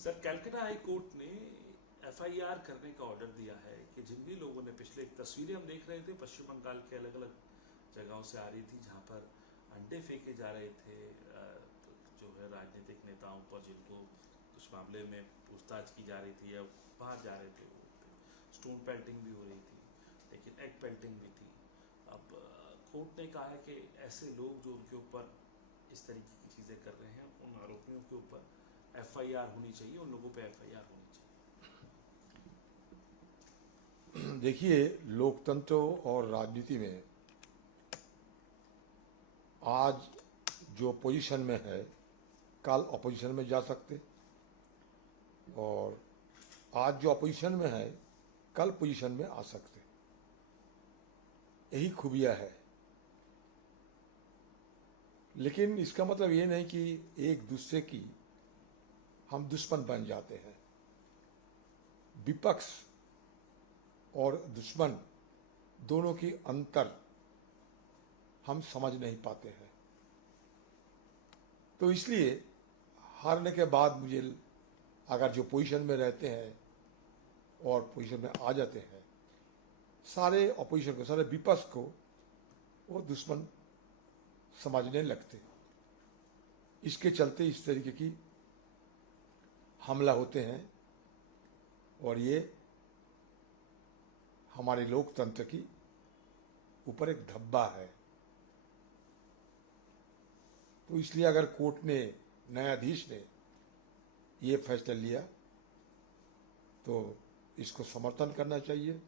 Sir, Calcutta high court ने FIR करने का ऑर्डर दिया है कि जिन भी लोगों ने पिछले तस्वीरें हम देख रहे थे पश्चिम बंगाल के अलग अलग जगहों से आ रही थी जहां पर अंडे फेंके जा रहे थे जो है राजनीतिक नेताओं पर जिनको कुछ मामले में पूछताछ की जा रही थी या बाहर जा रहे थे वो स्टोन पेल्टिंग भी हो रही थी लेकिन एग पेल्टिंग भी थी। अब कोर्ट ने कहा है कि ऐसे लोग जो उनके ऊपर इस तरीके की चीज़ें कर रहे हैं उन आरोपियों के ऊपर एफआईआर होनी चाहिए, उन लोगों पे एफआईआर होनी चाहिए। देखिए, लोकतंत्र और राजनीति में आज जो पोजीशन में है कल अपोजिशन में जा सकते, और आज जो अपोजिशन में है कल पोजीशन में आ सकते। यही खूबियां है। लेकिन इसका मतलब ये नहीं कि एक दूसरे की हम दुश्मन बन जाते हैं। विपक्ष और दुश्मन दोनों की अंतर हम समझ नहीं पाते हैं। तो इसलिए हारने के बाद मुझे अगर जो पोजीशन में रहते हैं और पोजीशन में आ जाते हैं, सारे अपोजिशन को, सारे विपक्ष को वो दुश्मन समझने लगते। इसके चलते इस तरीके की हमला होते हैं और ये हमारे लोकतंत्र की ऊपर एक धब्बा है। तो इसलिए अगर कोर्ट ने, न्यायाधीश ने ये फैसला लिया तो इसको समर्थन करना चाहिए।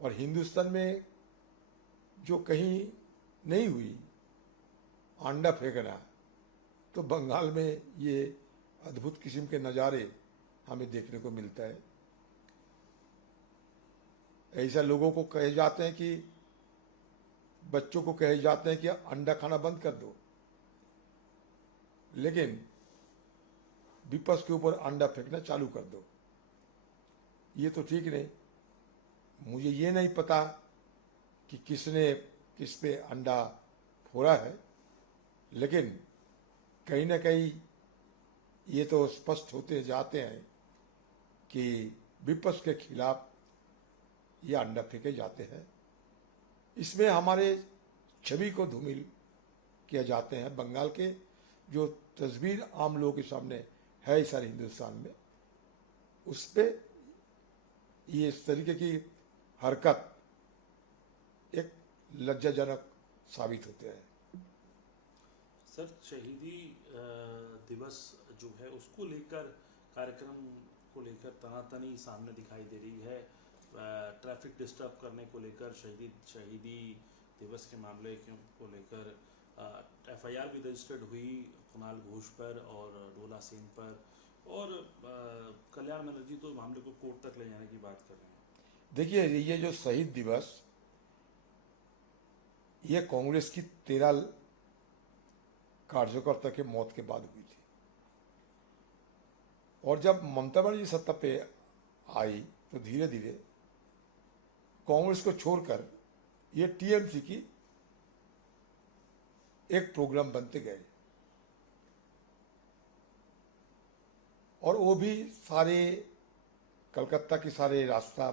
और हिंदुस्तान में जो कहीं नहीं हुई अंडा फेंकना, तो बंगाल में ये अद्भुत किस्म के नज़ारे हमें देखने को मिलता है। ऐसा लोगों को कहे जाते हैं कि, बच्चों को कहे जाते हैं कि अंडा खाना बंद कर दो, लेकिन विपक्ष के ऊपर अंडा फेंकना चालू कर दो। ये तो ठीक नहीं। मुझे ये नहीं पता कि किसने किस पे अंडा फोड़ा है, लेकिन कहीं ना कहीं ये तो स्पष्ट होते जाते हैं कि विपक्ष के खिलाफ ये अंडा फेंके जाते हैं। इसमें हमारे छवि को धूमिल किया जाते हैं। बंगाल के जो तस्वीर आम लोगों के सामने है इस सारे हिंदुस्तान में, उस पर ये इस तरीके की हरकत एक लज्जाजनक साबित होते हैं। सर, शहीदी दिवस जो है उसको लेकर, कार्यक्रम को लेकर तनातनी सामने दिखाई दे रही है। ट्रैफिक डिस्टर्ब करने को लेकर, शहीदी दिवस के मामले को लेकर एफआईआर भी रजिस्टर्ड हुई कुणाल घोष पर और डोला सेन पर, और कल्याण बनर्जी तो मामले को कोर्ट तक ले जाने की बात कर रहे हैं। देखिए, ये जो शहीद दिवस, ये कांग्रेस की 13 कार्यकर्ता के मौत के बाद हुई थी। और जब ममता बनर्जी सत्ता पे आई तो धीरे धीरे कांग्रेस को छोड़कर ये टीएमसी की एक प्रोग्राम बनते गए, और वो भी सारे कलकत्ता के सारे रास्ता,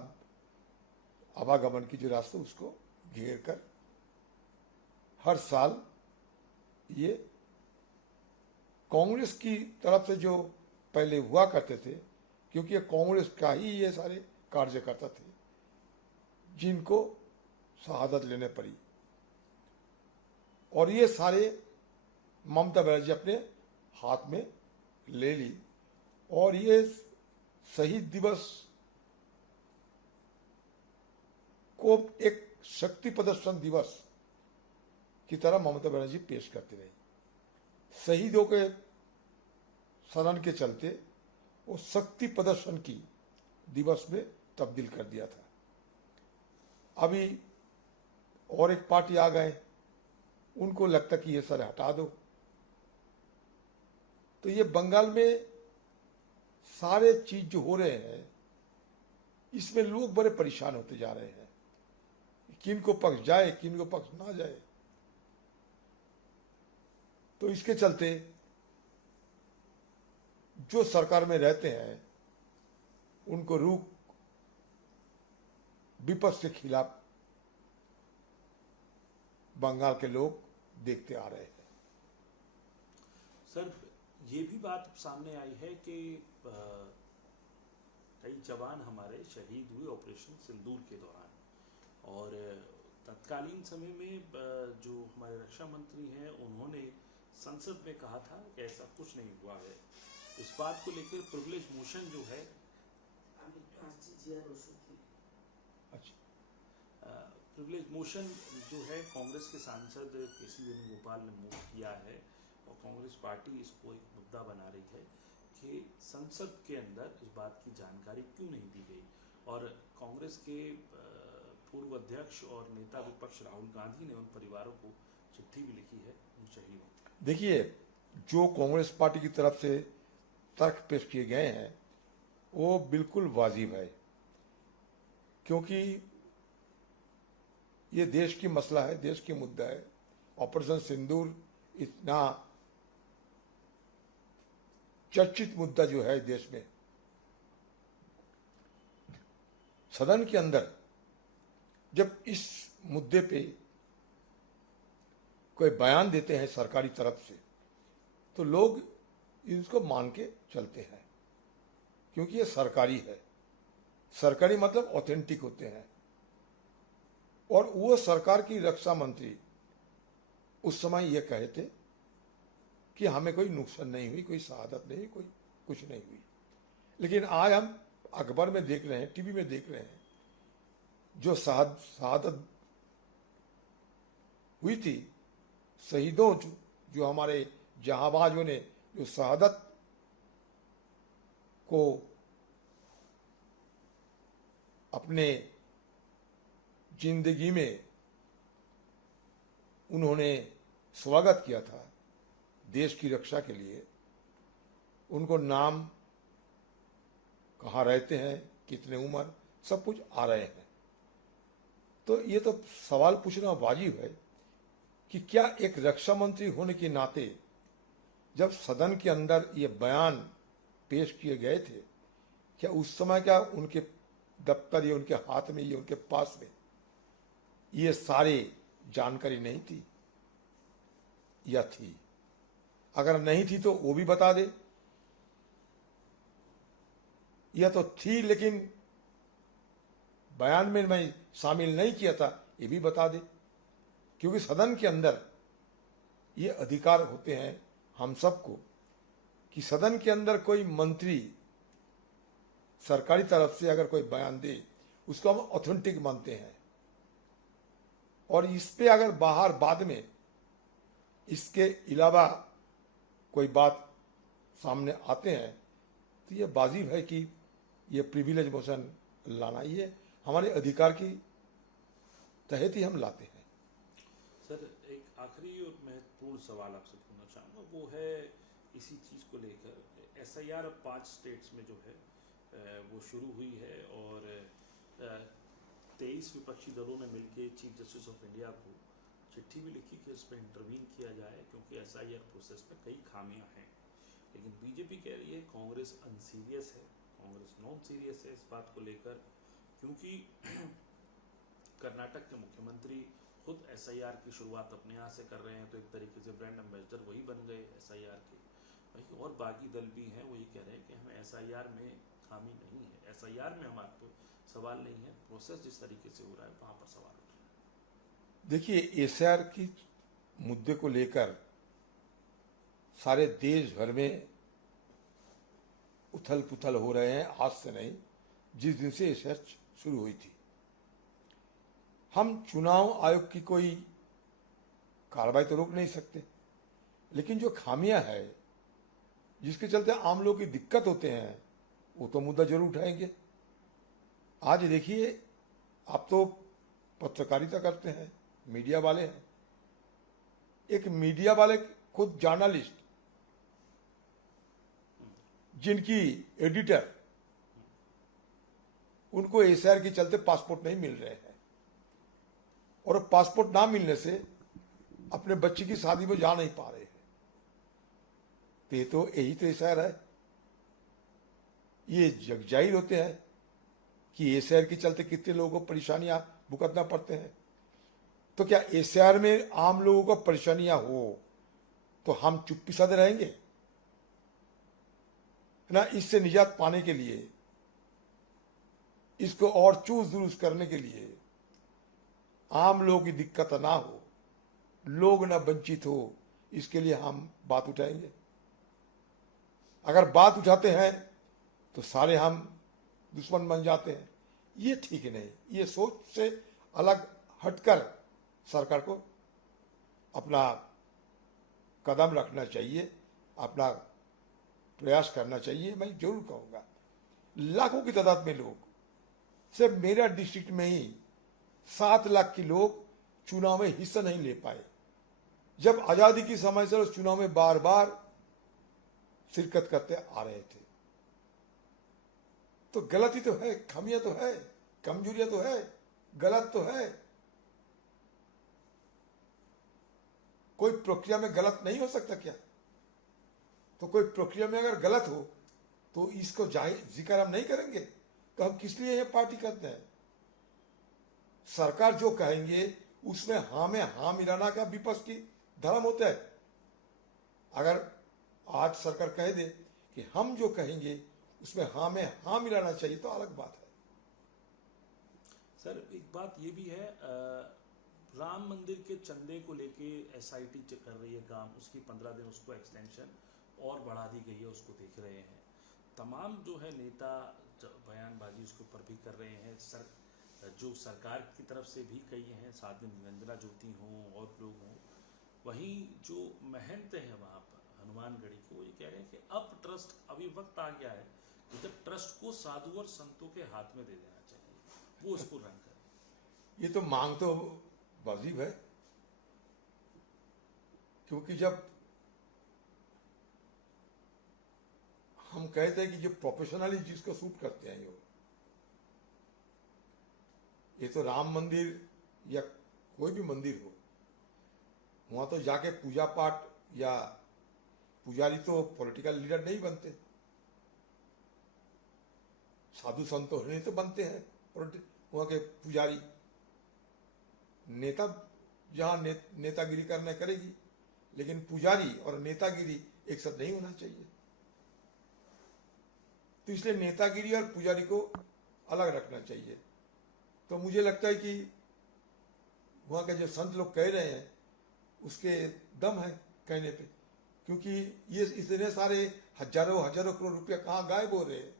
आवागमन की जो रास्ता, उसको घेर कर हर साल ये कांग्रेस की तरफ से जो पहले हुआ करते थे, क्योंकि ये कांग्रेस का ही ये सारे कार्यकर्ता थे जिनको शहादत लेने पड़ी, और ये सारे ममता बनर्जी अपने हाथ में ले ली। और ये शहीद दिवस को एक शक्ति प्रदर्शन दिवस की तरह ममता बनर्जी पेश करती रही। शहीदों के शरण के चलते वो शक्ति प्रदर्शन की दिवस में तब्दील कर दिया था। अभी और एक पार्टी आ गए, उनको लगता कि ये सर हटा दो। तो ये बंगाल में सारे चीज जो हो रहे हैं, इसमें लोग बड़े परेशान होते जा रहे हैं, किन को पक्ष जाए किन को पक्ष ना जाए। तो इसके चलते जो सरकार में रहते हैं उनको रूख विपक्ष के खिलाफ बंगाल के लोग देखते आ रहे हैं। सर, ये भी बात सामने आई है कि कई जवान हमारे शहीद हुए ऑपरेशन सिंदूर के दौरान, और तत्कालीन समय में जो हमारे रक्षा मंत्री हैं उन्होंने संसद में कहा था कि ऐसा कुछ नहीं हुआ है। इस बात को लेकर प्रिविलेज मोशन जो है, प्रिविलेज मोशन जो है कांग्रेस के सांसद केसी वेणुगोपाल ने मूव किया है, और कांग्रेस पार्टी इसको एक मुद्दा बना रही है कि संसद के अंदर इस बात की जानकारी क्यों नहीं दी गई। और कांग्रेस के पूर्व अध्यक्ष और नेता विपक्ष राहुल गांधी ने उन परिवारों को चिट्ठी भी लिखी है, उन शहीदों को। देखिए, जो कांग्रेस पार्टी की तरफ से तर्क पेश किए गए हैं वो बिल्कुल वाजिब है, क्योंकि ये देश की मसला है, देश की मुद्दा है। ऑपरेशन सिंदूर इतना चर्चित मुद्दा जो है देश में, सदन के अंदर जब इस मुद्दे पे कोई बयान देते हैं सरकारी तरफ से तो लोग इसको मान के चलते हैं, क्योंकि ये सरकारी है। सरकारी मतलब ऑथेंटिक होते हैं। और वो सरकार की रक्षा मंत्री उस समय ये कहे थे कि हमें कोई नुकसान नहीं हुई, कोई शहादत नहीं हुई, कोई कुछ नहीं हुई। लेकिन आज हम अखबार में देख रहे हैं, टीवी में देख रहे हैं, जो शहादत हुई थी, शहीदों जो हमारे जहांबाजों ने जो शहादत को अपने जिंदगी में उन्होंने स्वागत किया था देश की रक्षा के लिए, उनको नाम, कहाँ रहते हैं, कितने उम्र, सब कुछ आ रहे हैं। तो ये तो सवाल पूछना वाजिब है कि क्या एक रक्षा मंत्री होने के नाते जब सदन के अंदर ये बयान पेश किए गए थे, क्या उस समय क्या उनके दफ्तर या उनके हाथ में या उनके पास में ये सारी जानकारी नहीं थी या थी? अगर नहीं थी तो वो भी बता दे, या तो थी लेकिन बयान में मैं शामिल नहीं किया था, ये भी बता दे। क्योंकि सदन के अंदर ये अधिकार होते हैं हम सबको कि सदन के अंदर कोई मंत्री सरकारी तरफ से अगर कोई बयान दे उसको हम ऑथेंटिक मानते हैं, और इस पे अगर बाहर बाद में इसके अलावा कोई बात सामने आते हैं तो ये वाजिब है कि ये प्रिविलेज मोशन लाना, ये हमारे अधिकार की तहत ही हम लाते हैं। सर, एक आखिरी और महत्वपूर्ण सवाल आपसे पूछना चाहूँगा, वो है इसी चीज़ को लेकर। एसआईआर अब 5 स्टेट्स में जो है वो शुरू हुई है, और 23 विपक्षी दलों ने मिलकर चीफ जस्टिस ऑफ इंडिया को चिट्ठी भी लिखी कि इस पर इंटरवीन किया जाए, क्योंकि एसआईआर प्रोसेस में कई खामियां हैं। लेकिन बीजेपी कह रही है कांग्रेस अनसीरियस है, कांग्रेस नॉन सीरियस है इस बात को लेकर, क्योंकि कर्नाटक के मुख्यमंत्री खुद एसआईआर की शुरुआत अपने यहाँ से कर रहे हैं, तो एक तरीके से ब्रांड एम्बेसडर वही बन गए एसआईआर के। वही और बाकी दल भी हैं, वही कह रहे हैं कि हमें एसआईआर में खामी नहीं है, एसआईआर में हमारे को सवाल नहीं है, प्रोसेस जिस तरीके से हो रहा है वहां पर सवाल उठ रहा है। देखिए, एसआईआर की मुद्दे को लेकर सारे देश भर में उथल पुथल हो रहे हैं, आज से नहीं, जिस दिन से एसआईआर शुरू हुई थी। हम चुनाव आयोग की कोई कार्रवाई तो रोक नहीं सकते, लेकिन जो खामियां है जिसके चलते आम लोग की दिक्कत होते हैं वो तो मुद्दा जरूर उठाएंगे। आज देखिए, आप तो पत्रकारिता करते हैं, मीडिया वाले हैं, एक मीडिया वाले खुद जर्नलिस्ट जिनकी एडिटर, उनको एसआईआर के चलते पासपोर्ट नहीं मिल रहे हैं, और पासपोर्ट ना मिलने से अपने बच्चे की शादी में जा नहीं पा रहे हैं। तो ये तो यही तो एसआईआर है। ये जग जाहिर होते हैं कि एसआईआर के चलते कितने लोगों को परेशानियां भुगतना पड़ते हैं। तो क्या एसआईआर में आम लोगों को परेशानियां हो तो हम चुप्पी साधे रहेंगे ना? इससे निजात पाने के लिए, इसको और चूस दुरुस्त करने के लिए, आम लोगों की दिक्कत ना हो, लोग ना वंचित हो, इसके लिए हम बात उठाएंगे। अगर बात उठाते हैं तो सारे हम दुश्मन बन जाते हैं, ये ठीक नहीं। ये सोच से अलग हटकर सरकार को अपना कदम रखना चाहिए, अपना प्रयास करना चाहिए। मैं जरूर कहूंगा, लाखों की तादाद में लोग, सिर्फ मेरा डिस्ट्रिक्ट में ही 7 लाख के लोग चुनाव में हिस्सा नहीं ले पाए, जब आजादी की समय से उस चुनाव में बार बार शिरकत करते आ रहे थे। तो गलती तो है, खामियां तो है, कमजोरियां तो है, गलत तो है। कोई प्रक्रिया में गलत नहीं हो सकता क्या? तो कोई प्रक्रिया में अगर गलत हो तो इसको जिक्र हम नहीं करेंगे तो हम किस लिए ये पार्टी करते हैं? सरकार जो कहेंगे उसमें हाँ में हाँ मिलाना का विपक्ष की धर्म होता है। अगर आज सरकार कह दे कि हम जो कहेंगे उसमें हाँ में हाँ मिलाना चाहिए तो अलग बात है। सर एक बात ये भी है, राम मंदिर के चंदे को लेके एसआईटी कर रही है काम, उसकी 15 दिन उसको एक्सटेंशन और बढ़ा दी गई है, उसको देख रहे हैं। तमाम जो है नेता बयानबाजी उसके ऊपर भी कर रहे हैं, जो सरकार की तरफ से भी कई हैं, साथ में निरंजना ज्योति हों और लोग हों। वहीं जो महंत हैं वहाँ पर हनुमानगढ़ी के, वो ये कह रहे हैं कि अब ट्रस्ट, अभी वक्त आ गया है कि जब ट्रस्ट को साधु और संतों के हाथ में दे देना चाहिए, वो इसको रन करें। ये तो मांग तो वाजिब है, क्योंकि जब हम कहते हैं कि जो प्रोफेशनली जिसको सूट करते हैं, ये तो राम मंदिर या कोई भी मंदिर हो, वहां तो जाके पूजा पाठ, या पुजारी तो पॉलिटिकल लीडर नहीं बनते, साधु संत नहीं तो बनते हैं वहां के पुजारी। नेता जहां नेतागिरी करना करेगी, लेकिन पुजारी और नेतागिरी एक साथ नहीं होना चाहिए। तो इसलिए नेतागिरी और पुजारी को अलग रखना चाहिए। तो मुझे लगता है कि वहां के जो संत लोग कह रहे हैं उसके दम है कहने पे, क्योंकि ये इतने सारे हजारों हजारों करोड़ रुपया कहां गायब हो रहे हैं।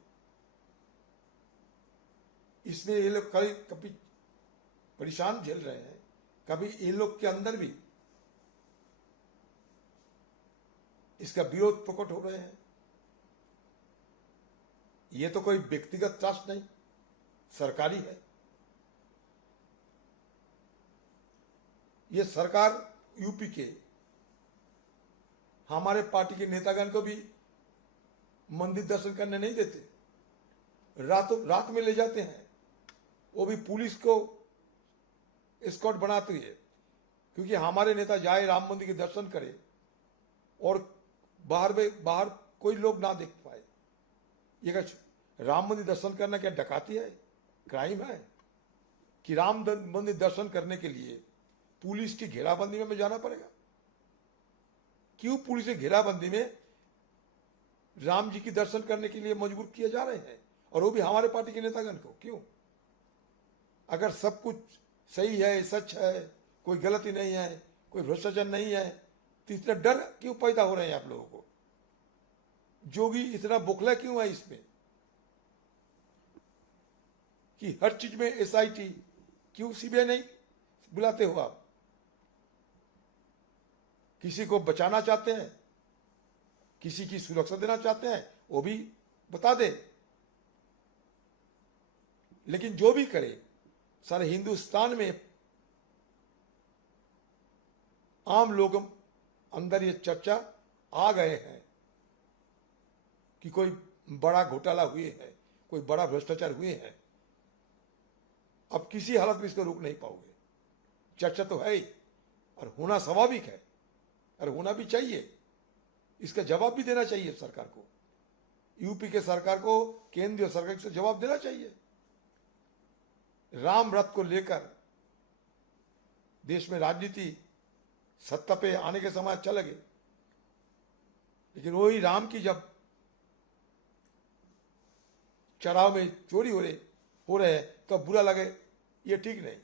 इसमें ये लोग कभी परेशान झेल रहे हैं, कभी ये लोग के अंदर भी इसका विरोध प्रकट हो रहे हैं। ये तो कोई व्यक्तिगत ट्रस्ट नहीं, सरकारी है। ये सरकार यूपी के हमारे पार्टी के नेतागण को भी मंदिर दर्शन करने नहीं देते, रात में ले जाते हैं, वो भी पुलिस को एस्कॉर्ट बनाती है, क्योंकि हमारे नेता जाए राम मंदिर के दर्शन करे और बाहर कोई लोग ना देख पाए। ये राम मंदिर दर्शन करना क्या डकाती है, क्राइम है? कि राम मंदिर दर्शन करने के लिए पुलिस की घेराबंदी में जाना पड़ेगा? क्यों पुलिस की घेराबंदी में राम जी की दर्शन करने के लिए मजबूर किए जा रहे हैं, और वो भी हमारे पार्टी के नेतागण को? क्यों? अगर सब कुछ सही है, सच है, कोई गलती नहीं है, कोई भ्रष्टाचार नहीं है, तो इतना डर क्यों पैदा हो रहे हैं आप लोगों को? जोगी इतना बोखला क्यों है इसमें कि हर चीज में एसआईटी? क्यों सीबीआई नहीं बुलाते हो आप? किसी को बचाना चाहते हैं, किसी की सुरक्षा देना चाहते हैं, वो भी बता दे। लेकिन जो भी करे, सारे हिंदुस्तान में आम लोगों अंदर ये चर्चा आ गए हैं कि कोई बड़ा घोटाला हुए है, कोई बड़ा भ्रष्टाचार हुए हैं। अब किसी हालत में इसको रोक नहीं पाओगे। चर्चा तो है ही, और होना स्वाभाविक है, और होना भी चाहिए। इसका जवाब भी देना चाहिए सरकार को। यूपी के सरकार को केंद्रीय सरकार से जवाब देना चाहिए। राम रथ को लेकर देश में राजनीति सत्ता पे आने के समय अच्छा लगे, लेकिन वही राम की जब चढ़ाव में चोरी हो रहे हैं तो बुरा लगे, ये ठीक नहीं।